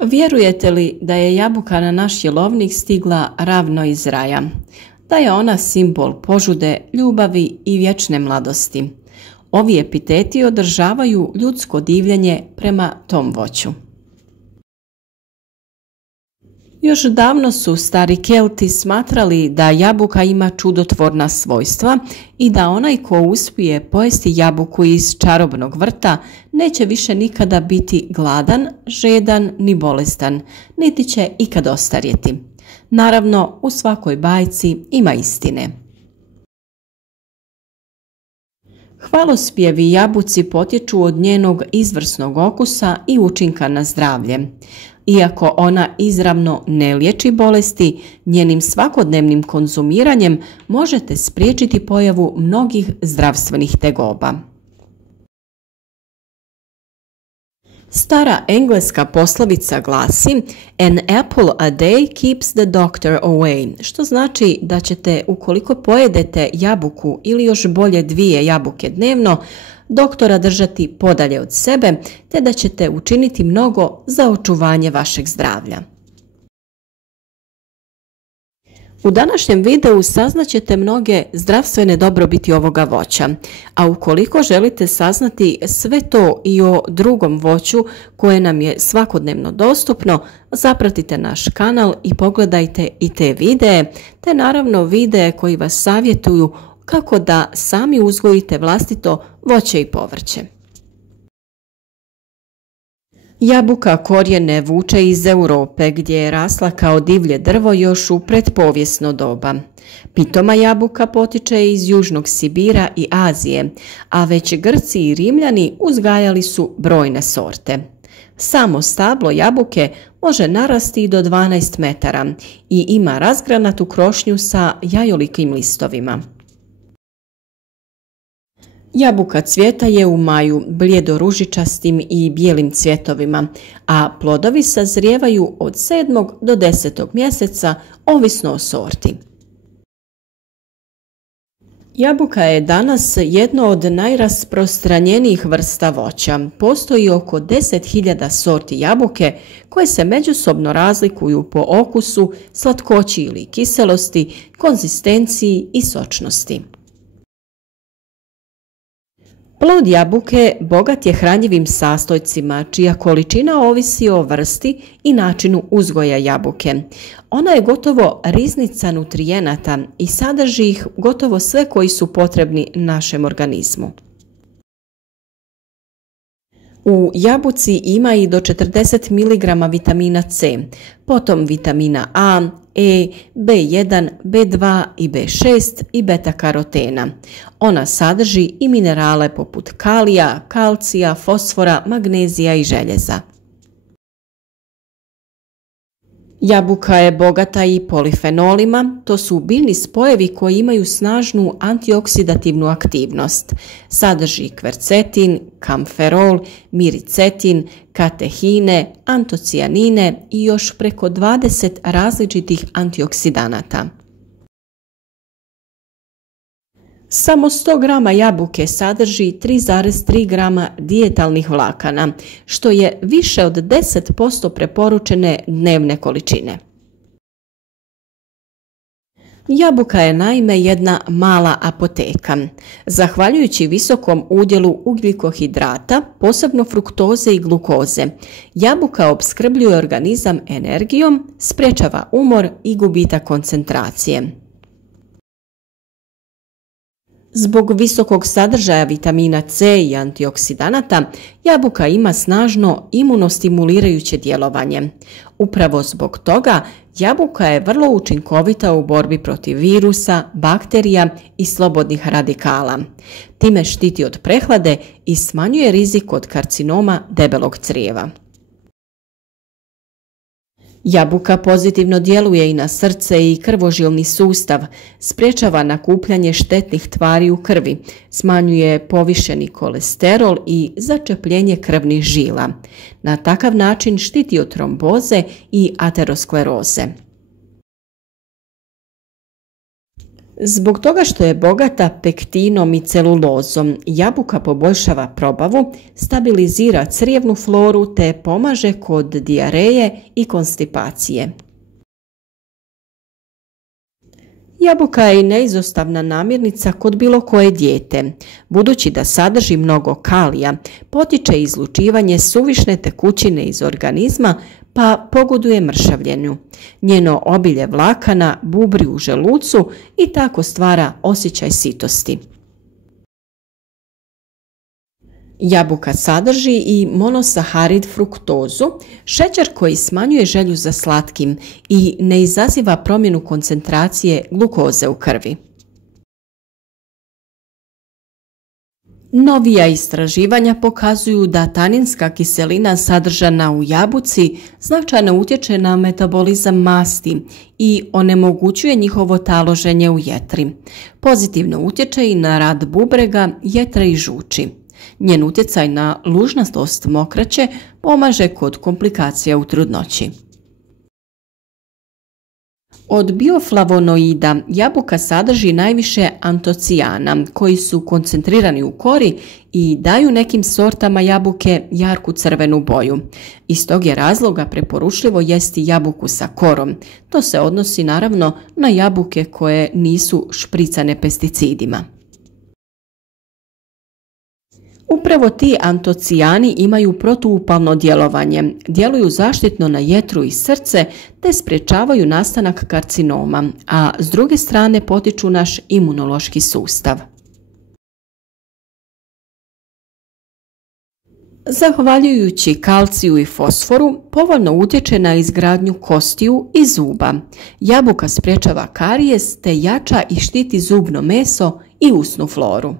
Vjerujete li da je jabuka na naš jelovnik stigla ravno iz raja? Da je ona simbol požude, ljubavi i vječne mladosti. Ovi epiteti održavaju ljudsko divljenje prema tom voću. Još davno su stari Kelti smatrali da jabuka ima čudotvorna svojstva i da onaj ko uspije pojesti jabuku iz čarobnog vrta neće više nikada biti gladan, žedan ni bolestan, niti će ikad ostarjeti. Naravno, u svakoj bajci ima istine. Hvalospjevi jabuci potječu od njenog izvrsnog okusa i učinka na zdravlje. Iako ona izravno ne liječi bolesti, njenim svakodnevnim konzumiranjem možete spriječiti pojavu mnogih zdravstvenih tegoba. Stara engleska poslovica glasi "An apple a day keeps the doctor away", što znači da ćete, ukoliko pojedete jabuku ili još bolje 2 jabuke dnevno, doktora držati podalje od sebe, te da ćete učiniti mnogo za očuvanje vašeg zdravlja. U današnjem videu saznaćete mnoge zdravstvene dobrobiti ovoga voća, a ukoliko želite saznati sve to i o drugom voću koje nam je svakodnevno dostupno, zapratite naš kanal i pogledajte i te videe, te naravno videe koji vas savjetuju kako da sami uzgojite vlastito voće i povrće. Jabuka korijene vuče iz Europe gdje je rasla kao divlje drvo još u pretpovijesno doba. Pitoma jabuka potiče iz Južnog Sibira i Azije, a već Grci i Rimljani uzgajali su brojne sorte. Samo stablo jabuke može narasti i do 12 metara i ima razgranatu krošnju sa jajolikim listovima. Jabuka cvjeta je u maju bljedoružičastim i bijelim cvjetovima, a plodovi sazrijevaju od 7. do 10. mjeseca, ovisno o sorti. Jabuka je danas jedno od najrasprostranjenijih vrsta voća. Postoji oko 10.000 sorti jabuke koje se međusobno razlikuju po okusu, slatkoći ili kiselosti, konzistenciji i sočnosti. Plod jabuke bogat je hranjivim sastojcima čija količina ovisi o vrsti i načinu uzgoja jabuke. Ona je gotovo riznica nutrijenata i sadrži ih gotovo sve koji su potrebni našem organizmu. U jabuci ima i do 40 mg vitamina C, potom vitamina A, E, B1, B2 i B6 i beta-karotena. Ona sadrži i minerale poput kalija, kalcija, fosfora, magnezija i željeza. Jabuka je bogata i polifenolima, to su biljni spojevi koji imaju snažnu antioksidativnu aktivnost. Sadrži kvercetin, kamferol, miricetin, katehine, antocijanine i još preko 20 različitih antioksidanata. Samo 100 grama jabuke sadrži 3,3 grama dijetalnih vlakana, što je više od 10% preporučene dnevne količine. Jabuka je naime jedna mala apoteka. Zahvaljujući visokom udjelu ugljikohidrata, posebno fruktoze i glukoze, jabuka opskrbljuje organizam energijom, sprječava umor i gubitak koncentracije. Zbog visokog sadržaja vitamina C i antioksidanata, jabuka ima snažno imunostimulirajuće djelovanje. Upravo zbog toga, jabuka je vrlo učinkovita u borbi protiv virusa, bakterija i slobodnih radikala. Time štiti od prehlade i smanjuje rizik od karcinoma debelog crijeva. Jabuka pozitivno djeluje i na srce i krvožilni sustav, sprječava nakupljanje štetnih tvari u krvi, smanjuje povišeni kolesterol i začepljenje krvnih žila. Na takav način štiti od tromboze i ateroskleroze. Zbog toga što je bogata pektinom i celulozom, jabuka poboljšava probavu, stabilizira crijevnu floru te pomaže kod dijareje i konstipacije. Jabuka je i neizostavna namirnica kod bilo koje dijete. Budući da sadrži mnogo kalija, potiče izlučivanje suvišne tekućine iz organizma pa pogoduje mršavljenju. Njeno obilje vlakana bubri u želucu i tako stvara osjećaj sitosti. Jabuka sadrži i monosaharid fruktozu, šećer koji smanjuje želju za slatkim i ne izaziva promjenu koncentracije glukoze u krvi. Novija istraživanja pokazuju da taninska kiselina sadržana u jabuci značajno utječe na metabolizam masti i onemogućuje njihovo taloženje u jetri. Pozitivno utječe i na rad bubrega, jetre i žuči. Njen utjecaj na lužnastost mokraće pomaže kod komplikacija u trudnoći. Od bioflavonoida jabuka sadrži najviše antocijana koji su koncentrirani u kori i daju nekim sortama jabuke jarku crvenu boju. Iz tog je razloga preporučljivo jesti jabuku sa korom. To se odnosi naravno na jabuke koje nisu špricane pesticidima. Upravo ti antocijani imaju protuupalno djelovanje, djeluju zaštitno na jetru i srce te sprječavaju nastanak karcinoma, a s druge strane potiču naš imunološki sustav. Zahvaljujući kalciju i fosforu, povoljno utječe na izgradnju kostiju i zuba. Jabuka sprječava karijes te jača i štiti zubno meso i usnu floru.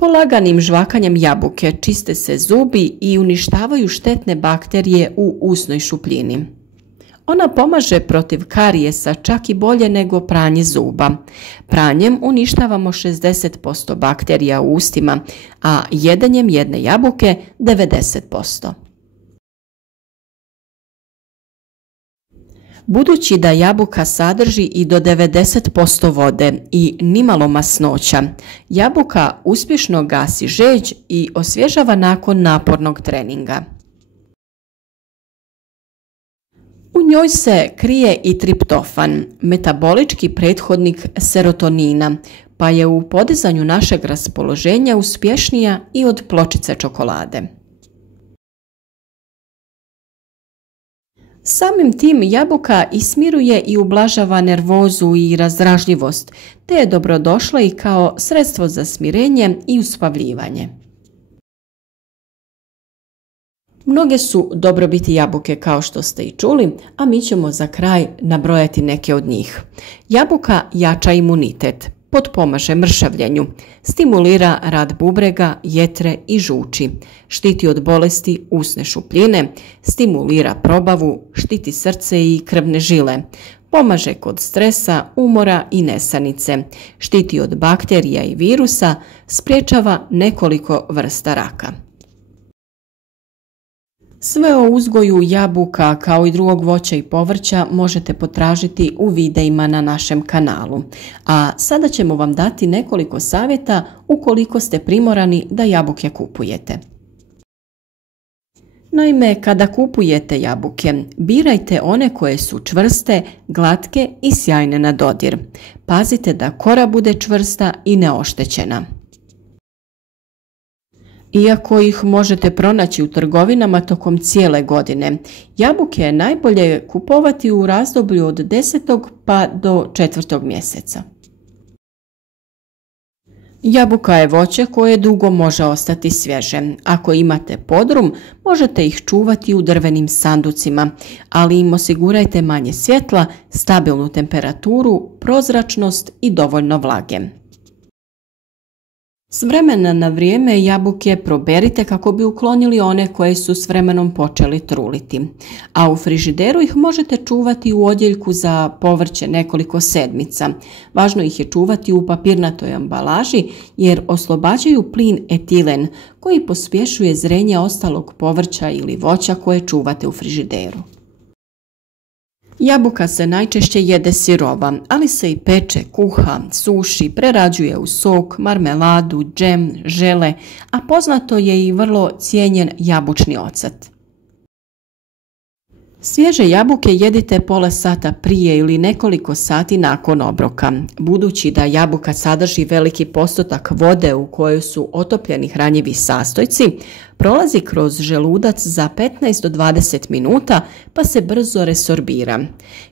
Polaganim žvakanjem jabuke čiste se zubi i uništavaju štetne bakterije u usnoj šupljini. Ona pomaže protiv karijesa čak i bolje nego pranje zuba. Pranjem uništavamo 60% bakterija u ustima, a jedenjem jedne jabuke 90%. Budući da jabuka sadrži i do 90% vode i nimalo masnoća, jabuka uspješno gasi žeđ i osvježava nakon napornog treninga. U njoj se krije i triptofan, metabolički prethodnik serotonina, pa je u podizanju našeg raspoloženja uspješnija i od pločice čokolade. Samim tim jabuka smiruje i ublažava nervozu i razdražljivost, te je dobrodošla i kao sredstvo za smirenje i uspavljivanje. Mnoge su dobrobiti jabuke kao što ste i čuli, a mi ćemo za kraj nabrojati neke od njih. Jabuka jača imunitet, potpomaže mršavljenju, stimulira rad bubrega, jetre i žuči, štiti od bolesti usne šupljine, stimulira probavu, štiti srce i krvne žile, pomaže kod stresa, umora i nesanice, štiti od bakterija i virusa, sprječava nekoliko vrsta raka. Sve o uzgoju jabuka kao i drugog voća i povrća možete potražiti u videima na našem kanalu. A sada ćemo vam dati nekoliko savjeta ukoliko ste primorani da jabuke kupujete. Naime, kada kupujete jabuke, birajte one koje su čvrste, glatke i sjajne na dodir. Pazite da kora bude čvrsta i neoštećena. Iako ih možete pronaći u trgovinama tokom cijele godine, jabuke je najbolje kupovati u razdoblju od 10. pa do 4. mjeseca. Jabuka je voće koje dugo može ostati svježe. Ako imate podrum, možete ih čuvati u drvenim sanducima, ali im osigurajte manje svjetla, stabilnu temperaturu, prozračnost i dovoljno vlage. S vremena na vrijeme jabuke proberite kako bi uklonili one koje su s vremenom počeli truliti, a u frižideru ih možete čuvati u odjeljku za povrće nekoliko sedmica. Važno ih je čuvati u papirnatoj ambalaži jer oslobađaju plin etilen koji pospješuje zrenje ostalog povrća ili voća koje čuvate u frižideru. Jabuka se najčešće jede sirova, ali se i peče, kuha, suši, prerađuje u sok, marmeladu, džem, žele, a poznato je i vrlo cijenjen jabučni ocat. Svježe jabuke jedite pola sata prije ili nekoliko sati nakon obroka. Budući da jabuka sadrži veliki postotak vode u kojoj su otopljeni hranjivi sastojci, prolazi kroz želudac za 15 do 20 minuta pa se brzo resorbira.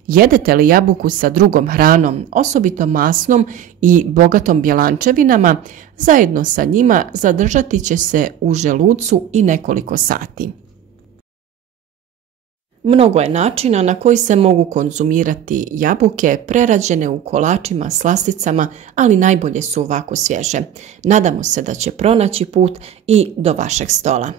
Jedete li jabuku sa drugom hranom, osobito masnom i bogatom bjelančevinama, zajedno sa njima zadržati će se u želucu i nekoliko sati. Mnogo je načina na koji se mogu konzumirati jabuke prerađene u kolačima, slasticama, ali najbolje su ovako svježe. Nadamo se da će pronaći put i do vašeg stola.